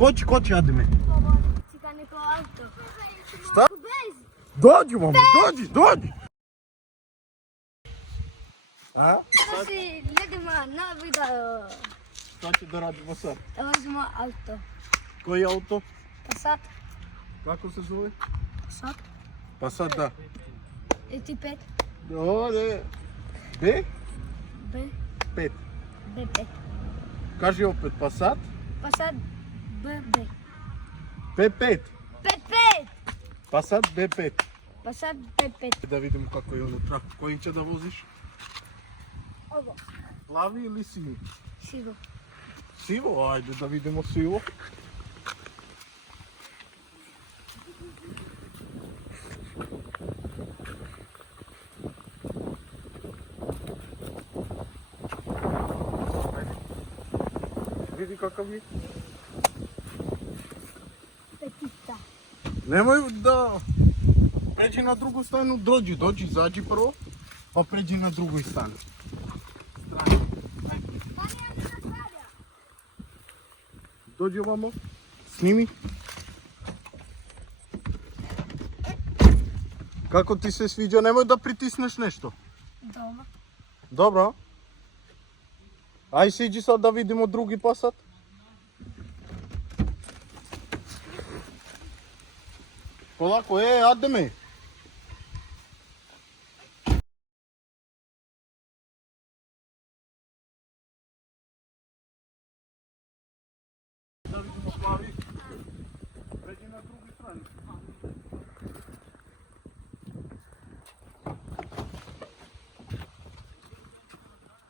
Скочи, адиме. Сега neko auto. Šta? Dođi, mamo, dođi. A? Sada si gledamo na video. Šta će da radimo sad? Da vozimo auto. Koji auto? Passat. Kako se zove? Passat. Passat, da. I ti 5. Ovdje. B? B. 5. B5. Kaži opet, Passat? Passat B5. B5. B5. Passat B5. Passat B5. Da vidimo kako je unutra. Koji će da voziš? Ovo. Plavi ili sivi? Sivo. Sivo? Ajde da vidimo sivo. Vidi kakav je. Petita. Nemoj da pređi na drugu stranu, dođi, izađi prvo, pa pređi na drugu stranu. Dođi ovamo, snimi. Kako ti se sviđa, nemoj da pritisneš nešto. Dobro. Dobro. Aj siđi sad da vidimo drugi Passat. Polako, ademe. Da vidimo plavi. Pređi na drugu stranu.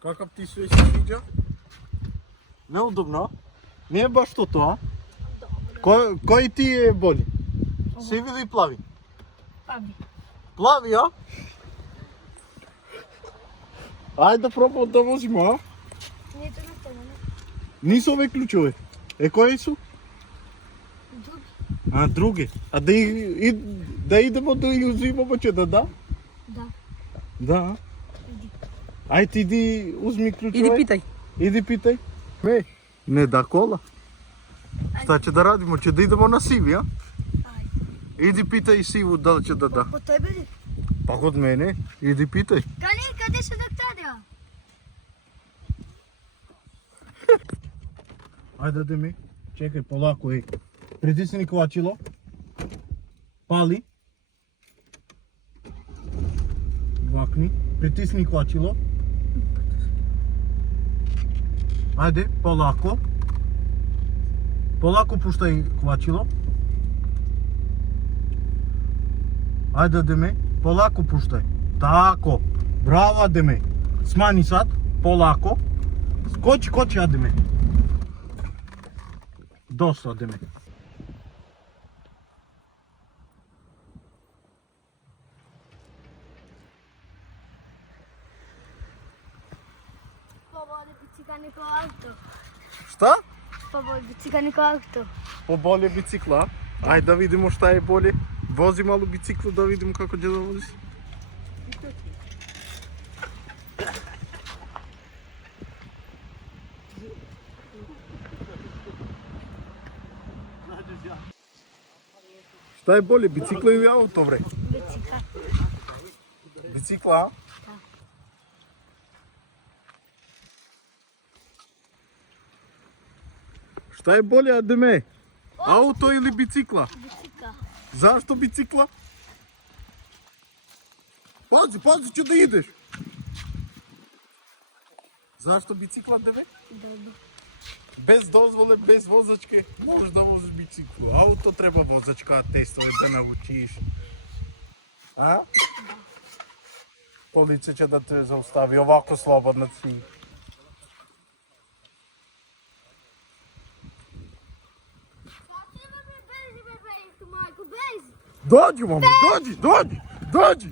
Kakav ti sve se sviđa? Neudobno? Nije baš to, a? Koji ti je bolji? Sivi ili plavi? Plavi. Plavi, a? Ajde da probamo da vozimo, a? Nije to nastavljeno. Nisu ove ključove. Koji su? Drugi. A, drugi. A da idemo da ih uzimamo će da da? Da. Da. Idi. Ajde idi uzmi ključove. Idi pitaj. Ne da kola. Šta će da radimo? Će da idemo na sivi, a? Ajde. Idi pitaj sivu da li će da da. Po tebi li? Pa kod mene. Idi pitaj. Kada se doktorija? Ajde da mi. Čekaj, polako, pritisni kvačilo. Pali. Vakni. Pritisni kvačilo. Ajde, polako. Polako puštaj kvačilo. Ajde, Ademe, polako puštaj. Tako. Bravo, Ademe. Smani sad, polako. Skoči, Ademe. Dosta, Ademe. Poboli bicikla neko auto. Šta? Poboli bicikla neko auto. Поболje bicikla. Ajde da vidimo šta je bolje. Vozi malo biciklu da vidimo kako će da vozi. Šta je bolje, bicikla ili auto, bre? Bicikla. Bicikla, a? Da. Šta je bolje, Ademe? Auto ili bicikla? Bicikla. Zašto bicikla? Pazi će da ideš. Zašto bicikla, Ademe? Dobro. Bez dozvole, bez vozačke, možeš da voziš biciklu. Auto treba vozačka, testove da naučiš. A? Policija će da te zaustavi ovako slobodno si. Dođi, mamo, dođi.